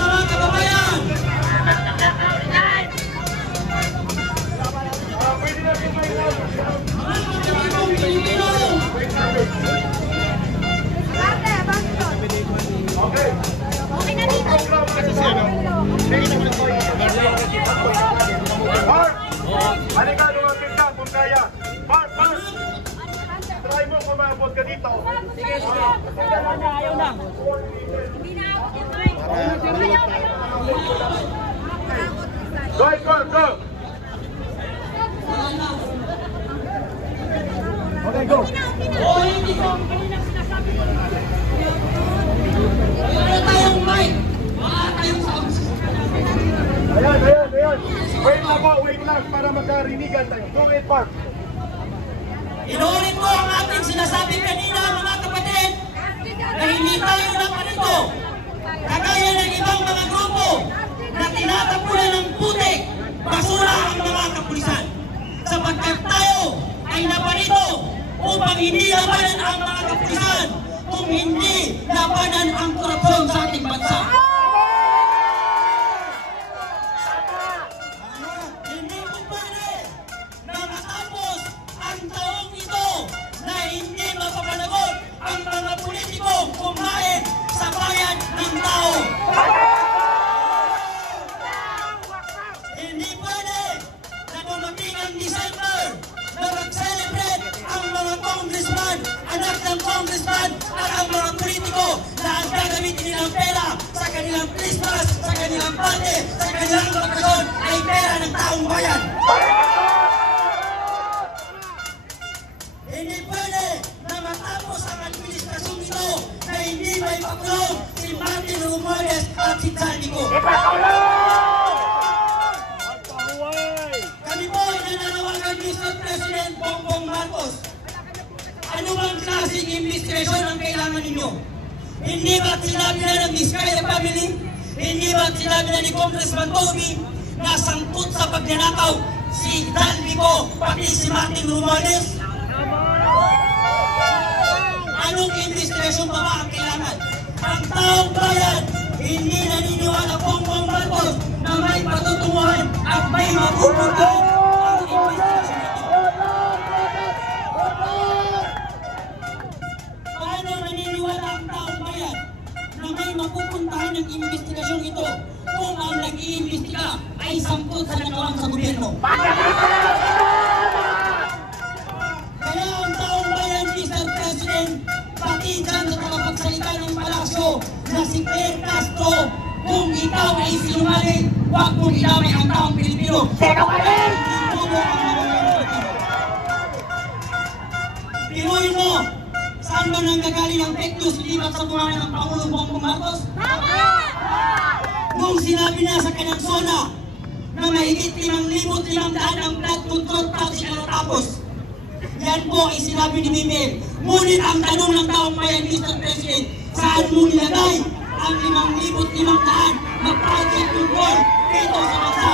mga kababayan! Okay. Okay na dito. Mark! Halika, lumapit ka kung kaya. Mark! Try mo kumabot ka dito. Sige. Ayaw na. Hindi na ako yung mic. Ayaw. Go! Okay, go. Hindi ko. Wala tayong mic. Wala tayong sound system. Ayan. Wait lang para magkarinigan tayo. Go ahead, Mark. Inuulit ko ang ating sinasabi kanina, mga kapatid, na hindi tayo naparito. Kagaya ng ibang mga grupo na tinatapunan ng putik, basura ang mga kapulisan. Sapagkat tayo ay naparito upang hindi labanan ang mga kapulisan, kung hindi labanan ang korupsyon sa ating bansa. Hindi po pwede na matapos ang taong ito na hindi mapapanagot ang mga politikong kumain sa bayan ng tao. Hindi pwede na dumating ang December na mag-celebrate ang mga congressman, anak ng congressman at ang mga politiko na ang gagamitin nilang pera sa kanilang Christmas, sa kanilang party, sa kanilang bakasyon ay pera ng taong bayan. Hindi pwede na matapos ang administrasyon ito na hindi may pakulong si Martin Romualdez at si Saldico. Kami po ay nananawagan Mr. President Bongbong Marcos. Ano bang klaseng investigation ang kailangan ninyo? Hindi ba sinabi na ng Vizcaya family? Hindi ba sinabi na ni Congressman Toby na sangkot sa pagnanakaw si Saldico pati si Martin Romualdez? Anong investigation pa ba ang kailangan? Ang taong bayan, hindi naniniwala Bongbong Marcos na may patutunguhan at may mapupuntahan ang investigation ito. Paano naniniwala ang taong bayan na may mapupuntahan ng investigasyon ito kung ang nag-iimbestiga ay sangkot sa nakawang sa gobyerno? Kaya ang taong bayan, Mr. President, pati dyan sa tagapagsalita ng palasyo na si Claire Castro, kung ikaw ay sinungaling, huwag mong idamay ang taong Pilipino. Sinungaling! Pinuhin mo, saan ba nanggagaling ang fake news libat sa buhay ng Pangulong Bongbong Marcos? Nung sinabi na sa kanyang zona na mahigit 5,500 ang blood control project na natapos, yan po ay sinabi ni Mimel. Ngunit ang tanong ng taong bayan, Mr. President, saan mo nilagay ang 5,500 na project control dito sa bansa?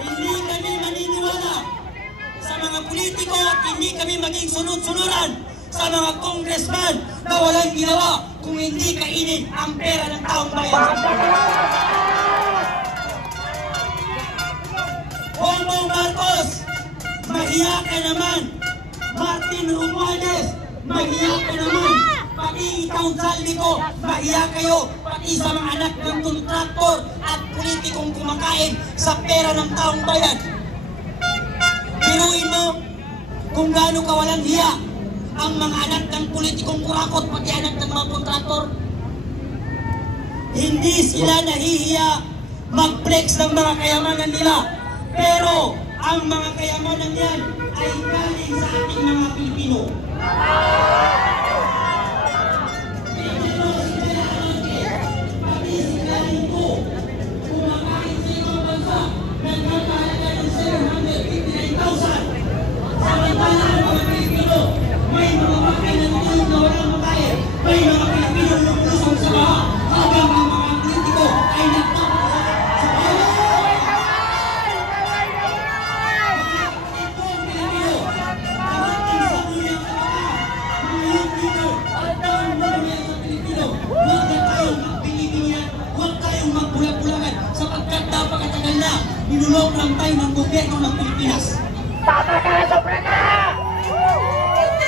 Hindi kami maniniwala sa mga politiko at hindi kami maging sunod-sunuran sa mga congressman na walang ginawa kung hindi kainin ang pera ng taong bayan. Bongbong Marcos, mahiya ka naman. Martin Romualdez, mahiya ka naman. Pati ikaw, Saldico, mahiya kayo. Pati sa mga anak ng kontraktor at politikong kumakain sa pera ng taong bayan. Biruin mo kung gaano kawalang hiya ang mga anak ng politikong kurakot, pati anak ng mga kontraktor. Hindi sila nahihiya mag-flex ng mga kayamanan nila. Pero ang mga kayamanan yan ay galing sa ating mga Pilipino. Pati si Saldico, kumakain sa ibang bansa, nagkakalaga ng 759,000. Samantala ang mga Pilipino, may mga bakay na tulog na walang makain, may mga Pilipino na lusong sa baha, habang ang mga politiko ay nagtapos sa binulok ng time ng gobyerno ng Pilipinas. Tama na! Sobra na!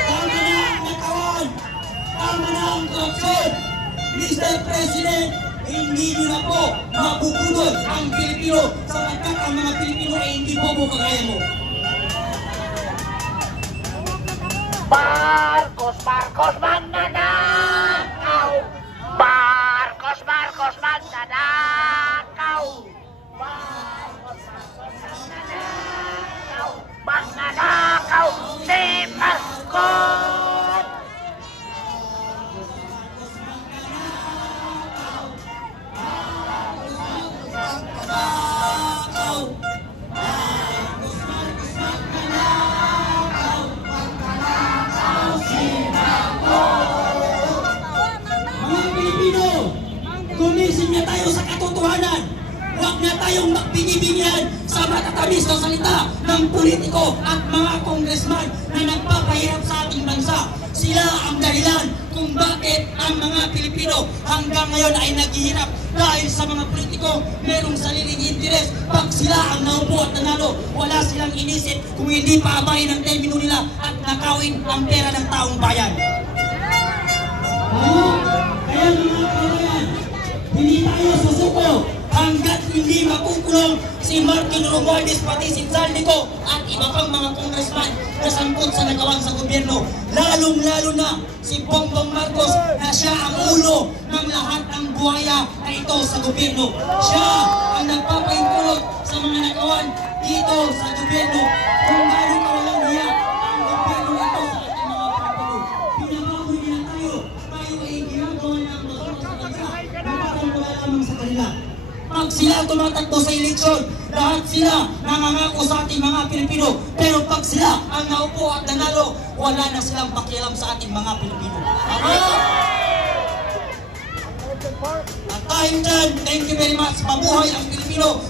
Tama na ang nakawan! Tama na ang korupsyon! Mr. President, hindi nyo na po mabubunod ang Pilipino sapagkat ang mga Pilipino ay hindi bobo kagaya mo. Marcos magnanakaw! Marcos magnanakaw! Magnanakaw si Marcos! Mga Pilipino, gumising na tayo sa katotohanan. Huwag na tayong magbinibigyan sa matatamis na salita ng politiko at mga congressman na nagpapahirap sa ating bansa. Sila ang dahilan kung bakit ang mga Pilipino hanggang ngayon ay naghihirap dahil sa mga politiko merong sariling interes. Pag sila ang naupo at nanalo, wala silang inisip kung hindi paabayin ang termino nila at nakawin ang pera ng taong bayan. Kaya mga kabayan, hindi tayo susuko hanggat hindi makukulong si Martin Romualdez pati si Zaldico at iba pang mga congressman na sangkot sa nagawan sa gobyerno. Lalong-lalo na si Bongbong Marcos na siya ang ulo ng lahat ng buhaya na ito sa gobyerno. Siya ang nagpapaintulot sa mga nagawan dito sa gobyerno kung gaano kawalang hiya ang gobyerno ito sa ating mga Pilipino. Pinababoy nila tayo ay ginagawa ng mga sa bansa na parang wala lamang sa kanila. Pag sila tumatakbo sa eleksyon, lahat sila nangangako sa ating mga Pilipino. Pero pag sila ang naupo at nanalo, wala na silang pakialam sa ating mga Pilipino. At dahil dyan, thank you very much. Mabuhay ang Pilipino.